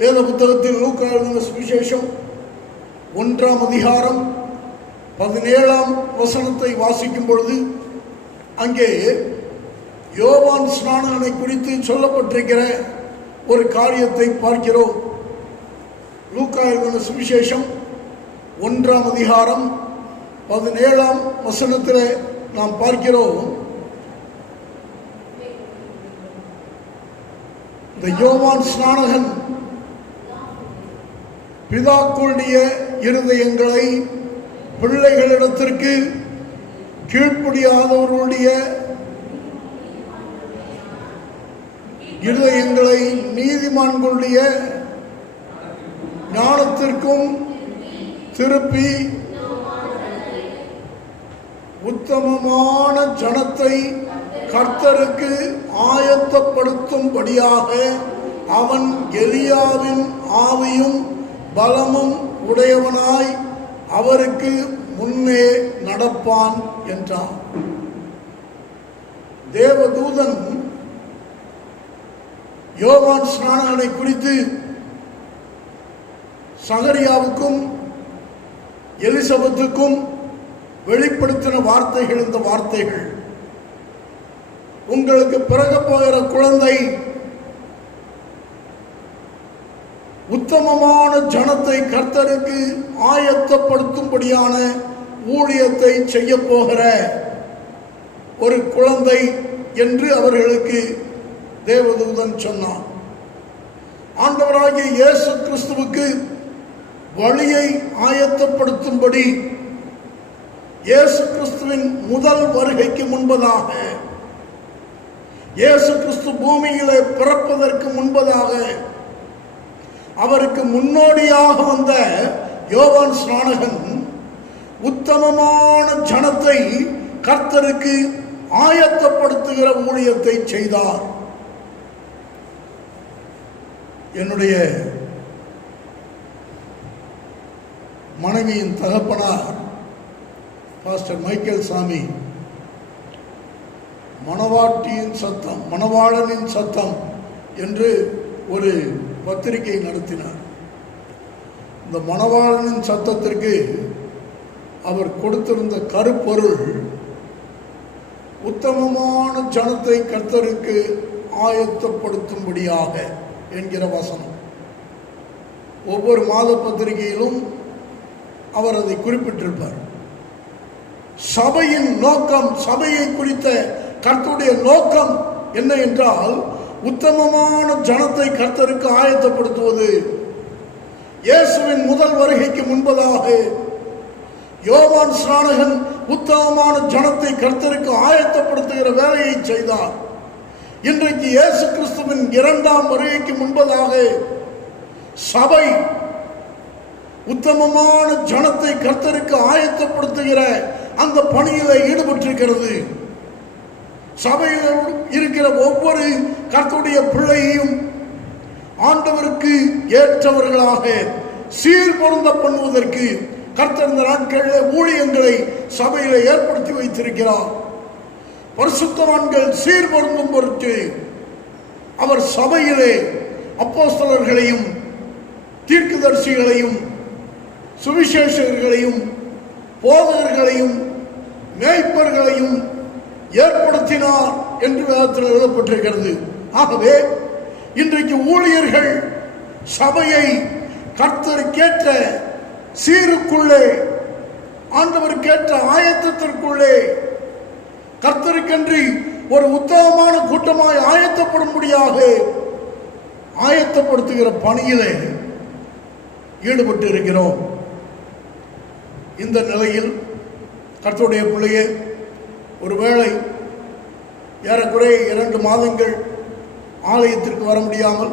வேத புத்தகத்தில் லூக்கா எழுதின சுவிசேஷம் 1ஆம் அதிகாரம் 17ஆம் வசனத்தை வாசிக்கும் பொழுது அங்கே யோவான் ஸ்நானகனை குறித்து சொல்லப்பட்டிருக்கிற ஒரு காரியத்தை பார்க்கிறோம். லூக்கா எழுதின சுவிசேஷம் 1ஆம் அதிகாரம் 17ஆம் வசனத்தில் நாம் பார்க்கிறோம். இந்த யோவான் ஸ்நானகன் பிதாக்களுடைய இருதயங்களை பிள்ளைகளிடத்திற்கு கீழ்ப்படியாதவர்களுடைய இருதயங்களை நீதிமான்களுடைய ஞானத்திற்கும் திருப்பி உத்தமமான ஜனத்தை கர்த்தருக்கு ஆயத்தப்படுத்தும்படியாக அவன் எலியாவின் ஆவியும் பலமும் உடையவனாய் அவருக்கு முன்னே நடப்பான் என்றார். தேவதூதன் யோவான் ஸ்நானகனை குறித்து சகரியாவுக்கும் எலிசபெத்துக்கும் வெளிப்படுத்தின வார்த்தைகள் இந்த வார்த்தைகள். உங்களுக்கு பிறகு போகிற குழந்தை உத்தமமான ஜனத்தை கர்த்தருக்கு ஆயத்தப்படுத்தும்படியான ஊழியத்தை செய்ய போகிற ஒரு குழந்தை என்று அவர்களுக்கு தேவதூதன் சொன்னான். ஆண்டவராகிய இயேசு கிறிஸ்துவுக்கு வழியை ஆயத்தப்படுத்தும்படி இயேசு கிறிஸ்துவின் முதல் வருகைக்கு முன்பதாக, இயேசு கிறிஸ்து பூமியிலே பிறப்பதற்கு முன்பதாக அவருக்கு முன்னோடியாக வந்த யோவான் ஸ்நானகன் உத்தமமான ஜனத்தை கர்த்தருக்கு ஆயத்தப்படுத்துகிற ஊழியத்தை செய்தார். என்னுடைய மனைவியின் தகப்பனார் பாஸ்டர் மைக்கேல் சாமி மணவாட்டியின் சத்தம், மணவாளனின் சத்தம் என்று ஒரு பத்திரிகை நடத்தினார். இந்த மணவாளனின் சத்தத்திற்கு அவர் கொடுத்திருந்த கருப்பொருள் உத்தமமான ஜனத்தை கர்த்தருக்கு ஆயத்தப்படுத்தும்படியாக என்கிற வசனம். ஒவ்வொரு மாத பத்திரிகையிலும் அவர் அதை குறிப்பிட்டிருப்பார். சபையின் நோக்கம், சபையை குறித்த கர்த்தருடைய நோக்கம் என்ன என்றால் உத்தமமான ஜனத்தை கர்த்தருக்கு ஆயத்தப்படுத்துவது. இயேசுவின் முதல் வருகைக்கு முன்பதாக யோவான் ஸ்நானகன் உத்தமமான ஜனத்தை கர்த்தருக்கு ஆயத்தப்படுத்துகிற வேலையை செய்தார். இன்றைக்கு இயேசு கிறிஸ்துவின் 2ஆம் வருகைக்கு முன்பதாக சபை உத்தமமான ஜனத்தை கர்த்தருக்கு ஆயத்தப்படுத்துகிற அந்த பணியில ஈடுபட்டிருக்கிறது. சபையில் இருக்கிற ஒவ்வொரு கர்த்தருடைய பிள்ளையையும் ஆண்டவருக்கு ஏற்றவர்களாக சீர்பொருந்த பண்ணுவதற்கு கர்த்தர் இந்த நாட்களில் ஊழியங்களை சபையில ஏற்படுத்தி வைத்திருக்கிறார். பரிசுத்தவான்கள் சீர்பொருந்தும் பொருட்டு அவர் சபையிலே அப்போஸ்தலர்களையும் தீர்க்கதரிசிகளையும் சுவிசேஷகர்களையும் போதகர்களையும் மேய்ப்பர்களையும் ஏற்படுத்தினார் என்று வேதத்தில் எழுதப்பட்டிருக்கிறது. ஆகவே இன்றைக்கு ஊழியர்கள் சபையை கர்த்தருக்கேற்ற சீருக்குள்ளே, ஆண்டவருக்கேற்ற ஆயத்தத்திற்குள்ளே, கர்த்தருக்கென்று ஒரு உத்தமமான கூட்டமாய் ஆயத்தப்படும்படியாக ஆயத்தப்படுத்துகிற பணியிலே ஈடுபட்டு இருக்கிறோம். இந்த நிலையில் கர்த்தருடைய பிள்ளையே, ஒருவேளை ஏறக்குறைய 2 மாதங்கள் ஆலயத்திற்கு வர முடியாமல்,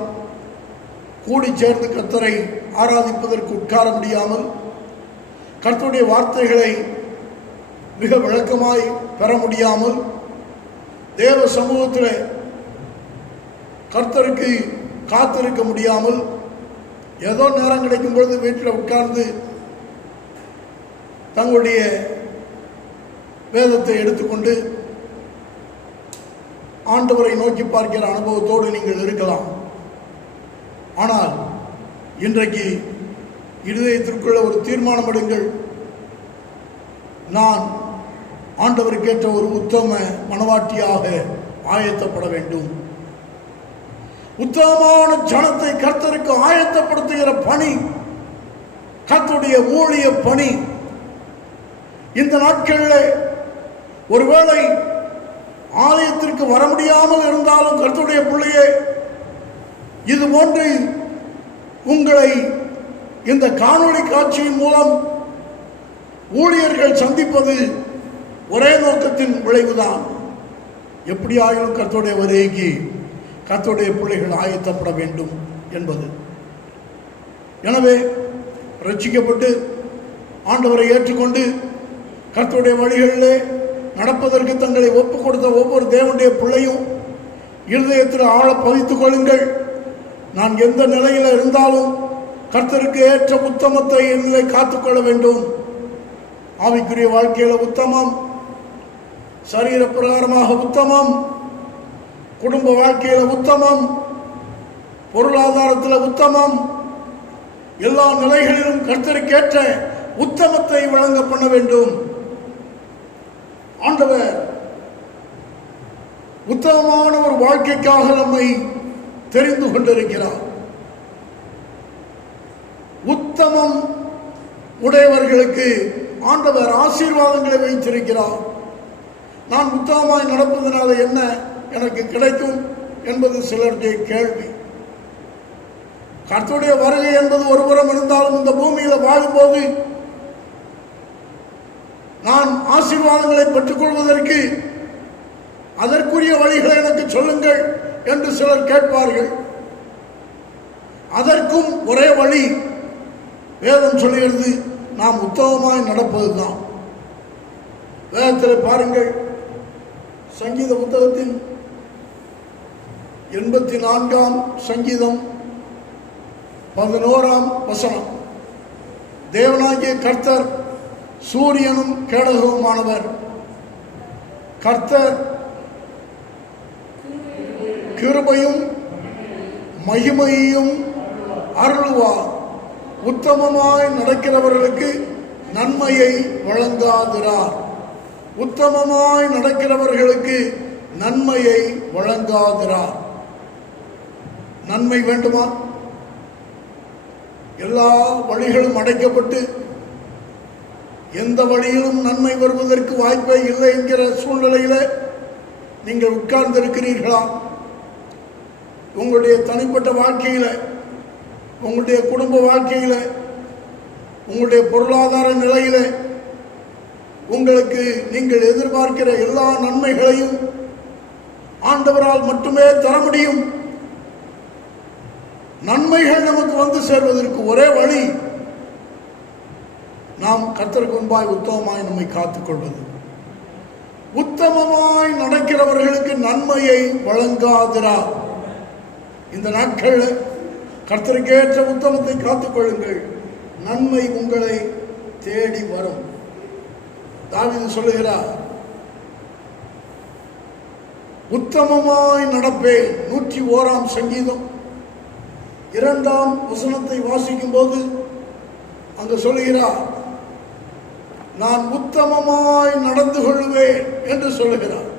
கூடி சேர்ந்து கர்த்தரை ஆராதிப்பதற்கு உட்கார முடியாமல், கர்த்தருடைய வார்த்தைகளை மிக விளக்கமாய் பெற முடியாமல், தேவ சமூகத்தில் கர்த்தருக்கு காத்திருக்க முடியாமல், ஏதோ நேரம் கிடைக்கும் பொழுது வீட்டில் உட்கார்ந்து தங்களுடைய வேதத்தை எடுத்துக்கொண்டு ஆண்டவரை நோக்கி பார்க்கிற அனுபவத்தோடு நீங்கள் இருக்கலாம். ஆனால் இன்றைக்கு இருதயத்திற்குள்ள ஒரு தீர்மானம் எடுங்கள். நான் ஆண்டவருக்கேற்ற ஒரு உத்தம மனவாட்டியாக ஆயத்தப்பட வேண்டும். உத்தமமான ஜனத்தை கர்த்தருக்கு ஆயத்தப்படுத்துகிற பணி, கர்த்தருடைய ஊழிய பணி. இந்த நாட்களில் ஒருவேளை ஆலயத்திற்கு வர முடியாமல் இருந்தாலும் கர்த்தருடைய பிள்ளையே, இது போன்று உங்களை இந்த காணொளி காட்சியின் மூலம் ஊழியர்கள் சந்திப்பது ஒரே நோக்கத்தின் விளைவுதான். எப்படியாயினும் கர்த்தருடைய வருகைக்கு கர்த்தருடைய பிள்ளைகள் ஆயத்தப்பட வேண்டும் என்பது. எனவே ரட்சிக்கப்பட்டு ஆண்டவரை ஏற்றுக்கொண்டு கர்த்தருடைய வழிகளிலே நடப்பதற்கு தங்களை ஒப்புக் கொடுத்த ஒவ்வொரு தேவனுடைய பிள்ளையும் இருதயத்தில் ஆழ பதித்துக் கொள்ளுங்கள். நான் எந்த நிலையில் இருந்தாலும் கர்த்தருக்கு ஏற்ற உத்தமத்தை என்னை காத்துக்கொள்ள வேண்டும். ஆவிக்குரிய வாழ்க்கையில உத்தமம், சரீர பிரகாரமாக உத்தமம், குடும்ப வாழ்க்கையில உத்தமம், பொருளாதாரத்தில் உத்தமம், எல்லா நிலைகளிலும் கர்த்தருக்கேற்ற உத்தமத்தை வழங்க பண்ண வேண்டும். ஆண்டவர் உத்தமமான ஒரு வாழ்க்கைக்காக நம்மை தெரிந்து கொண்டிருக்கிறார். உத்தமம் உடையவர்களுக்கு ஆண்டவர் ஆசீர்வாதங்களை வைத்திருக்கிறார். நான் உத்தமமாய் நடப்பதனால என்ன எனக்கு கிடைக்கும் என்பது சிலருடைய கேள்வி. கர்த்தருடைய வருகை என்பது ஒருபுறம் இருந்தாலும் இந்த பூமியில் வாழும்போது நான் ஆசீர்வாதங்களை பெற்றுக்கொள்வதற்கு அதற்குரிய வழிகளை எனக்கு சொல்லுங்கள் என்று சிலர் கேட்பார்கள். அதற்கும் ஒரே வழி வேதம் சொல்லுகிறது, நாம் உத்தமமாய் நடப்பதுதான். வேதத்தில் பாருங்கள், சங்கீத புத்தகத்தின் 84ஆம் சங்கீதம் 11ஆம் வசனம். தேவனாகிய கர்த்தர் சூரியனும் கேடகவுமானவர். கர்த்தர் கிருபையும் மகிமையையும் அருளுவார். உத்தமமாய் நடக்கிறவர்களுக்கு நன்மையை வழங்காதிரார். உத்தமமாய் நடக்கிறவர்களுக்கு நன்மையை வழங்காதிரார். நன்மை வேண்டுமா? எல்லா வழிகளும் அடைக்கப்பட்டு எந்த வழியிலும் நன்மை வருவதற்கு வாய்ப்பே இல்லை என்கிற சூழ்நிலையில் நீங்கள் உட்கார்ந்திருக்கிறீர்களா? உங்களுடைய தனிப்பட்ட வாழ்க்கையில், உங்களுடைய குடும்ப வாழ்க்கையில், உங்களுடைய பொருளாதார நிலையில் உங்களுக்கு நீங்கள் எதிர்பார்க்கிற எல்லா நன்மைகளையும் ஆண்டவரால் மட்டுமே தர முடியும். நன்மைகள் நமக்கு வந்து சேர்வதற்கு ஒரே வழி, நாம் கர்த்தருக்கு முன்பாய் உத்தமமாய் நம்மை காத்துக்கொள்வது. உத்தமமாய் நடக்கிறவர்களுக்கு நன்மையை வழங்காதிரார். இந்த நாட்களில் கர்த்தருக்கேற்ற உத்தமத்தை காத்துக்கொள்ளுங்கள், நன்மை உங்களை தேடி வரும். தாவீது சொல்லுகிறார், உத்தமமாய் நடப்பேன். 101ஆம் சங்கீதம் 2ஆம் வசனத்தை வாசிக்கும் போது அங்கு சொல்லுகிறார், நான் உத்தமமாய் நடந்து கொள்வேன் என்று சொல்லுகிறார்.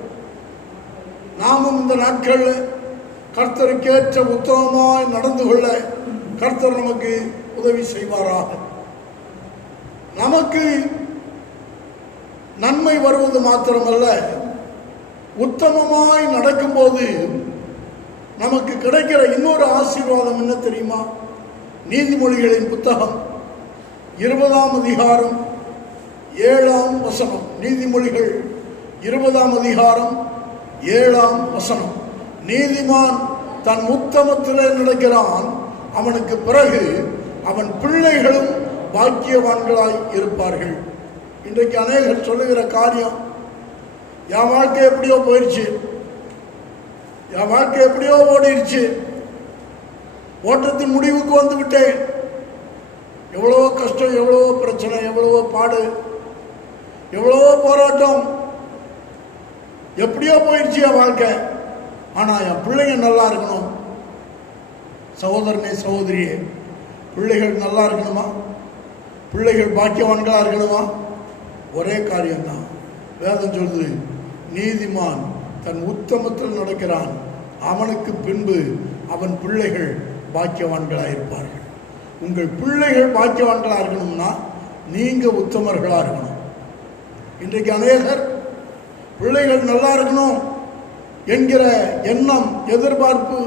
நாமும் இந்த நாட்களில் கர்த்தருக்கேற்ற உத்தமமாய் நடந்து கொள்ள கர்த்தர் நமக்கு உதவி செய்வாராக. நமக்கு நன்மை வருவது மாத்திரமல்ல, உத்தமமாய் நடக்கும்போது நமக்கு கிடைக்கிற இன்னொரு ஆசீர்வாதம் என்ன தெரியுமா? நீதிமொழிகளின் புத்தகம் 20ஆம் அதிகாரம் 7ஆம் வசனம். நீதிமொழிகள் 20ஆம் அதிகாரம் 7ஆம் வசனம். நீதிமான் தன் உத்தமத்திலே நடக்கிறான், அவனுக்கு பிறகு அவன் பிள்ளைகளும் பாக்கியவான்களாய் இருப்பார்கள். இன்றைக்கு அநேகர் சொல்லுகிற காரியம், என் வாழ்க்கை எப்படியோ போயிடுச்சு, என் வாழ்க்கை எப்படியோ ஓடிடுச்சு, ஓட்டத்தின் முடிவுக்கு வந்து விட்டேன், எவ்வளவோ கஷ்டம், எவ்வளவோ பிரச்சனை, எவ்வளவோ பாடு, எவ்வளவோ போராட்டம், எப்படியோ போயிடுச்சு என் வாழ்க்கை, ஆனால் என் பிள்ளைங்க நல்லா இருக்கணும். சகோதரனே சகோதரியே, பிள்ளைகள் நல்லா இருக்கணுமா? பிள்ளைகள் பாக்கியவான்களாக இருக்கணுமா? ஒரே காரியம்தான். வேதம் சொல்லுது, நீதிமான் தன் உத்தமத்தில் நடக்கிறான், அவனுக்கு பின்பு அவன் பிள்ளைகள் பாக்கியவான்களாக இருப்பார்கள். உங்கள் பிள்ளைகள் பாக்கியவான்களாக இருக்கணும்னா நீங்கள் உத்தமர்களாக இருக்கணும். இன்றைக்கு அநேகர் பிள்ளைகள் நல்லா இருக்கணும் என்கிற எண்ணம், எதிர்பார்ப்பு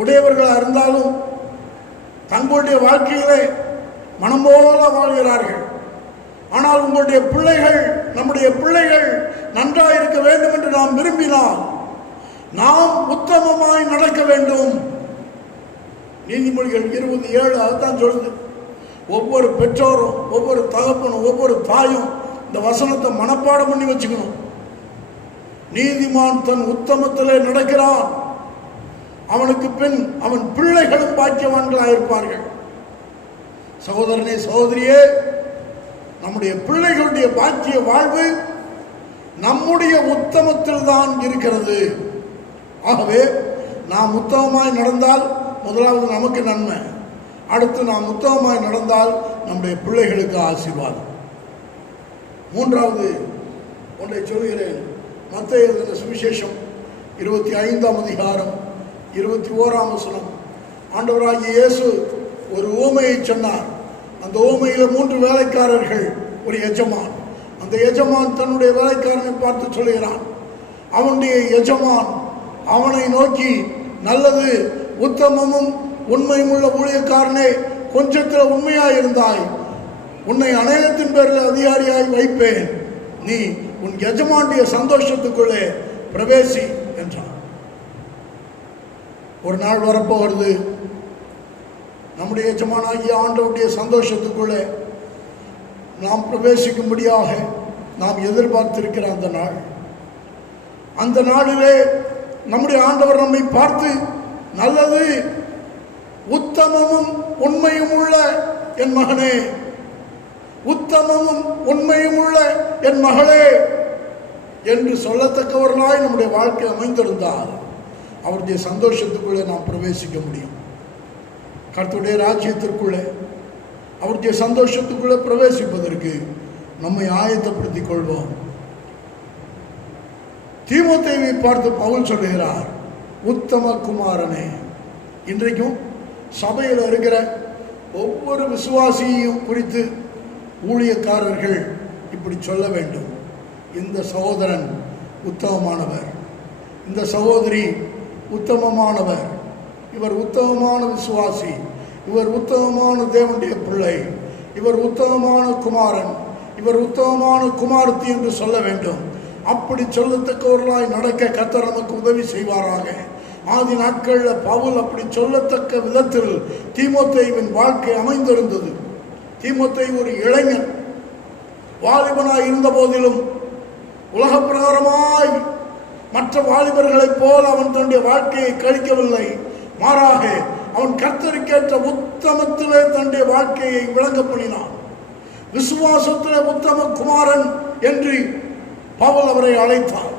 உடையவர்களாக இருந்தாலும் தங்களுடைய வாழ்க்கையிலே மனம் போல வாழ்கிறார்கள். ஆனால் உங்களுடைய பிள்ளைகள், நம்முடைய பிள்ளைகள் நன்றாக இருக்க வேண்டும் என்று நாம் விரும்பினால் நாம் உத்தமமாய் நடக்க வேண்டும். நீதிமொழிகள் 27 அதுதான் சொல்லுது. ஒவ்வொரு பெற்றோரும், ஒவ்வொரு தகப்பனும், ஒவ்வொரு தாயும் இந்த வசனத்தை மனப்பாடம் பண்ணி வச்சுக்கணும். நீதிமான் தன் உத்தமத்திலே நடக்கிறான், அவனுக்கு பின் அவன் பிள்ளைகளும் பாக்கியவான்களாக இருப்பார்கள். சகோதரனே சகோதரியே, நம்முடைய பிள்ளைகளுடைய பாக்கிய வாழ்வு நம்முடைய உத்தமத்தில் தான் இருக்கிறது. ஆகவே நாம் உத்தமமாய் நடந்தால் முதலாவது நமக்கு நன்மை, அடுத்து நாம் உத்தமமாய் நடந்தால் நம்முடைய பிள்ளைகளுக்கு ஆசீர்வாதம். மூன்றாவது ஒன்றை சொல்கிறேன். மத்தேயு எழுதின சுவிசேஷம் 25ஆம் அதிகாரம் 21ஆம் வசனம். ஆண்டவராகிய இயேசு ஒரு ஊமையை சொன்னார். அந்த ஊமையில் 3 வேலைக்காரர்கள், ஒரு எஜமான். அந்த எஜமான் தன்னுடைய வேலைக்காரனை பார்த்து சொல்கிறான், அவனுடைய எஜமான் அவனை நோக்கி, நல்லது, உத்தமமும் உண்மையும் உள்ள ஊழியக்காரனே, கொஞ்சத்தில் உண்மையாய் இருந்தாய், உன்னை அநேகத்தின் பேரில் அதிகாரியாய் வைப்பேன், நீ உன் எஜமானுடைய சந்தோஷத்துக்குள்ளே பிரவேசி என்றான். ஒரு நாள் வரப்போகிறது, நம்முடைய எஜமானாகிய ஆண்டவருடைய சந்தோஷத்துக்குள்ளே நாம் பிரவேசிக்கும்படியாக நாம் எதிர்பார்த்திருக்கிற அந்த நாள். அந்த நாளிலே நம்முடைய ஆண்டவர் நம்மை பார்த்து, நல்லது, உத்தமமும் உண்மையும் உள்ள என் மகனே, உத்தமமும் உண்மையும் உள்ள என் மகளே என்று சொல்லத்தக்கவர்களாய் நம்முடைய வாழ்க்கை அமைந்திருந்தால் அவருடைய சந்தோஷத்துக்குள்ளே நாம் பிரவேசிக்க முடியும். கர்த்தருடைய ராஜ்யத்திற்குள்ளே, அவருடைய சந்தோஷத்துக்குள்ளே பிரவேசிப்பதற்கு நம்மை ஆயத்தப்படுத்திக் கொள்வோம். தீமோத்தேயுவை பார்த்து பவுல் சொல்லுகிறார், உத்தம குமாரனே. இன்றைக்கும் சபையில் இருக்கிற ஒவ்வொரு விசுவாசியையும் குறித்து ஊழியக்காரர்கள் இப்படி சொல்ல வேண்டும், இந்த சகோதரன் உத்தமமானவர், இந்த சகோதரி உத்தமமானவர், இவர் உத்தமமான விசுவாசி, இவர் உத்தமமான தேவனுடைய பிள்ளை, இவர் உத்தமமான குமாரன், இவர் உத்தமமான குமாரத்தி என்று சொல்ல வேண்டும். அப்படி சொல்லத்தக்கவர்களாய் நடக்க கர்த்தர் நமக்கு உதவி செய்வாராக. ஆதி நாட்களில் பவுல் அப்படி சொல்லத்தக்க விதத்தில் தீமோத்தேயுவின் வாழ்க்கை அமைந்திருந்தது. தீமோத்தேயு ஒரு இளைஞன், வாலிபனாய் இருந்த போதிலும் உலக பிரகாரமாய் மற்ற வாலிபர்களைப் போல் அவன் தன்னுடைய வாழ்க்கையை கழிக்கவில்லை. மாறாக அவன் கர்த்தருக்கேற்ற உத்தமத்திலே தன்னுடைய வாழ்க்கையை விளங்க பண்ணினான். விசுவாசத்திலே உத்தம குமாரன் என்று பவுல் அவரை அழைத்தார்.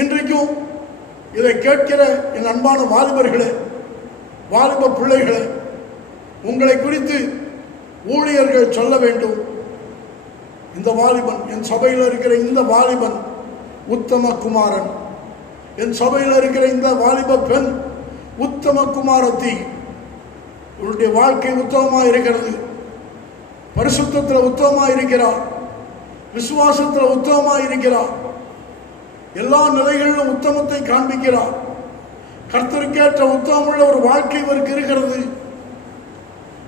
இன்றைக்கும் இதை கேட்கிற என் அன்பான வாலிபர்களே, வாலிப பிள்ளைகளே, உங்களை குறித்து ஊழியர்கள் சொல்ல வேண்டும், இந்த வாலிபன், என் சபையில் இருக்கிற இந்த வாலிபன் உத்தம குமாரன், என் சபையில் இருக்கிற இந்த வாலிப பெண் உத்தம குமாரத்தி, உன்னுடைய வாழ்க்கை உத்தமமாக இருக்கிறது, பரிசுத்தத்தில் உத்தமமாக இருக்கிறார், விசுவாசத்தில் உத்தமமாக இருக்கிறார், எல்லா நிலைகளிலும் உத்தமத்தை காண்பிக்கிறார், கர்த்தருக்கேற்ற உத்தமமுள்ள ஒரு வாழ்க்கை இவருக்கு இருக்கிறது.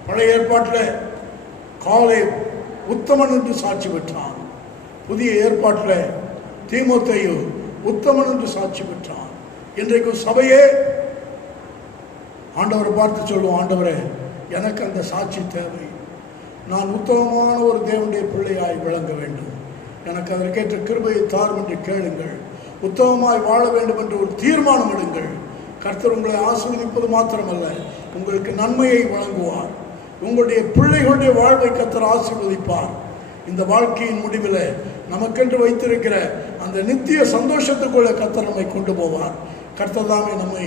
பழைய ஏற்பாட்டில் காலேப் உத்தமன் என்று சாட்சி பெற்றான். புதிய ஏற்பாட்டில் தீமோத்தேயு உத்தமன் என்று சாட்சி பெற்றான். இன்றைக்கு சபையே ஆண்டவரை பார்த்து சொல்லுவோம், ஆண்டவரே எனக்கு அந்த சாட்சி தேவை, நான் உத்தமமான ஒரு தேவனுடைய பிள்ளையாய் விளங்க வேண்டும், எனக்கு அதற்கேற்ற கிருபையை தாரும் என்று கேளுங்கள். உத்தமமாய் வாழ வேண்டும் என்று ஒரு தீர்மானம் எடுங்கள். கர்த்தர் உங்களை ஆசீர்வதிப்பது மாத்திரமல்ல, உங்களுக்கு நன்மையை வழங்குவார். உங்களுடைய பிள்ளைகளுடைய வாழ்வை கர்த்தர் ஆசீர்வதிப்பார். இந்த வாழ்க்கையின் முடிவில் நமக்கென்று வைத்திருக்கிற அந்த நித்திய சந்தோஷத்துக்குள்ள கர்த்தர் நம்மை கொண்டு போவார். கர்த்தர் தாமே நம்மை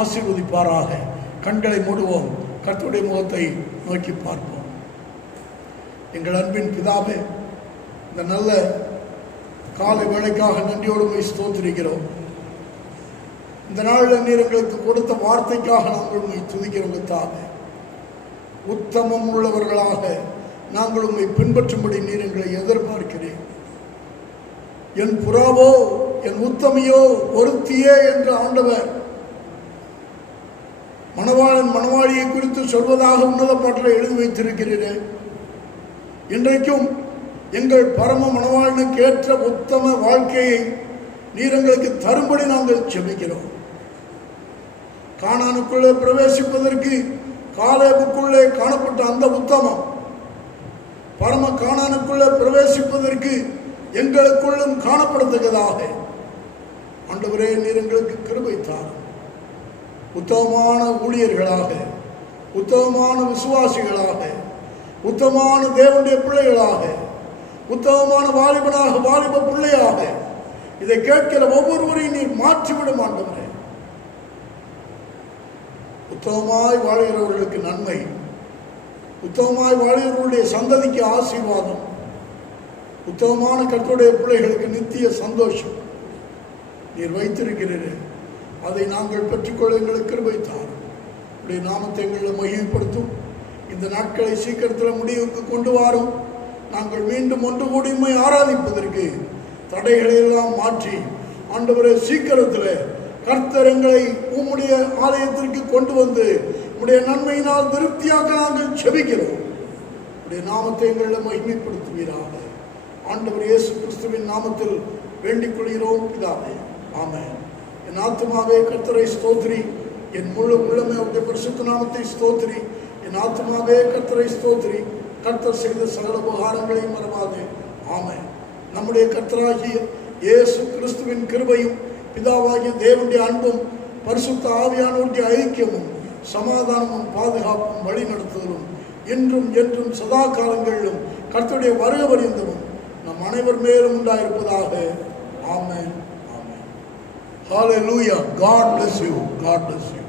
ஆசீர்வதிப்பாராக. கண்களை மூடுவோம், கர்த்தருடைய முகத்தை நோக்கி பார்ப்போம். எங்கள் அன்பின் பிதாவே, இந்த நல்ல காலை வேளைக்காக நன்றியோடு ஸ்தோத்திரிக்கிறோம். இந்த நாளில் நீர் எங்களுக்கு கொடுத்த வார்த்தைக்காக நாங்கள் உண்மை துதிக்கிறோம். தாவே, உத்தமம் உள்ளவர்களாக நாங்கள் உண்மை பின்பற்றும்படி நீர் எங்களை எதிர்பார்க்கிறேன். என் புறாவோ என் உத்தமையோ ஒருத்தியே என்று ஆண்டவர் மணவாளன் மணவாளியை குறித்து சொல்வதாக உன்னத பாட்டில் எழுதி வைத்திருக்கிறீரே. இன்றைக்கும் எங்கள் பரம மணவாளனுக்கு ஏற்ற உத்தம வாழ்க்கையை நீர் எங்களுக்கு தரும்படி நாங்கள் ஜெபிக்கிறோம். கானானுக்குள்ளே பிரவேசிப்பதற்கு காலேபுக்குள்ளே காணப்பட்ட அந்த உத்தமம் பரம கானானுக்குள்ளே பிரவேசிப்பதற்கு எங்களுக்குள்ளும் காணப்படத்தக்கதாக ஆண்டவரே நீர் எங்களுக்கு கிருபை தாரும். உத்தமமான ஊழியர்களாக, உத்தமமான விசுவாசிகளாக, உத்தமமான தேவனுடைய பிள்ளைகளாக, உத்தமமான வாலிபனாக, வாலிப பிள்ளையாக இதை கேட்கிற ஒவ்வொருவரையும் நீர் மாற்றிவிடும் ஆண்டவரே. உத்தமமாய் வாழ்கிறவர்களுக்கு நன்மை, உத்தமமாய் வாழ்கிறவர்களுடைய சந்ததிக்கு ஆசீர்வாதம், உத்தமமான கர்த்தருடைய பிள்ளைகளுக்கு நித்திய சந்தோஷம் நீர் வைத்திருக்கிறீர்கள். அதை நாங்கள் பெற்றுக்கொள்ள எங்களுக்கு கிருபை தாரும். உடைய நாமத்தை எங்களை மகிமைப்படுத்தும். இந்த நாட்களை சீக்கிரத்தில் முடிவுக்கு கொண்டு வாரும். நாங்கள் மீண்டும் ஒன்று கூடி உம்மை ஆராதிப்பதற்கு தடைகளை எல்லாம் மாற்றி ஆண்டவரே சீக்கிரத்தில் கர்த்தர் எங்களை உம்முடைய ஆலயத்திற்கு கொண்டு வந்து உம்முடைய நன்மையினால் திருப்தியாக நாங்கள் செபிக்கிறோம். உடைய நாமத்தை எங்களை மகிமைப்படுத்துவீராக. ஆண்டவர் இயேசு கிறிஸ்துவின் நாமத்தில் வேண்டிக் கொள்கிறோம் பிதாவே, ஆமென். என் ஆத்துமாவே கர்த்தரை ஸ்தோத்திரி, என் முழு உள்ளமே அவருடைய பரிசுத்த நாமத்தை ஸ்தோத்திரி. என் ஆத்துமாவே கர்த்தரை ஸ்தோத்திரி, கர்த்தர் செய்த சகல உபகாரங்களையும் மறவாதே, ஆமென். நம்முடைய கர்த்தராகிய இயேசு கிறிஸ்துவின் கிருபையும் பிதாவாகிய தேவனுடைய அன்பும் பரிசுத்த ஆவியானவருடைய ஐக்கியமும் சமாதானமும் பாதுகாப்பும் வழி நடத்துதலும் இன்றும் என்றும் சதா காலங்களிலும் கர்த்தருடைய வருகை பரியந்தமும் நம் அனைவர் மேலும் உண்டாயிருப்பதாக, ஆமென். Hallelujah. God bless you. God bless you.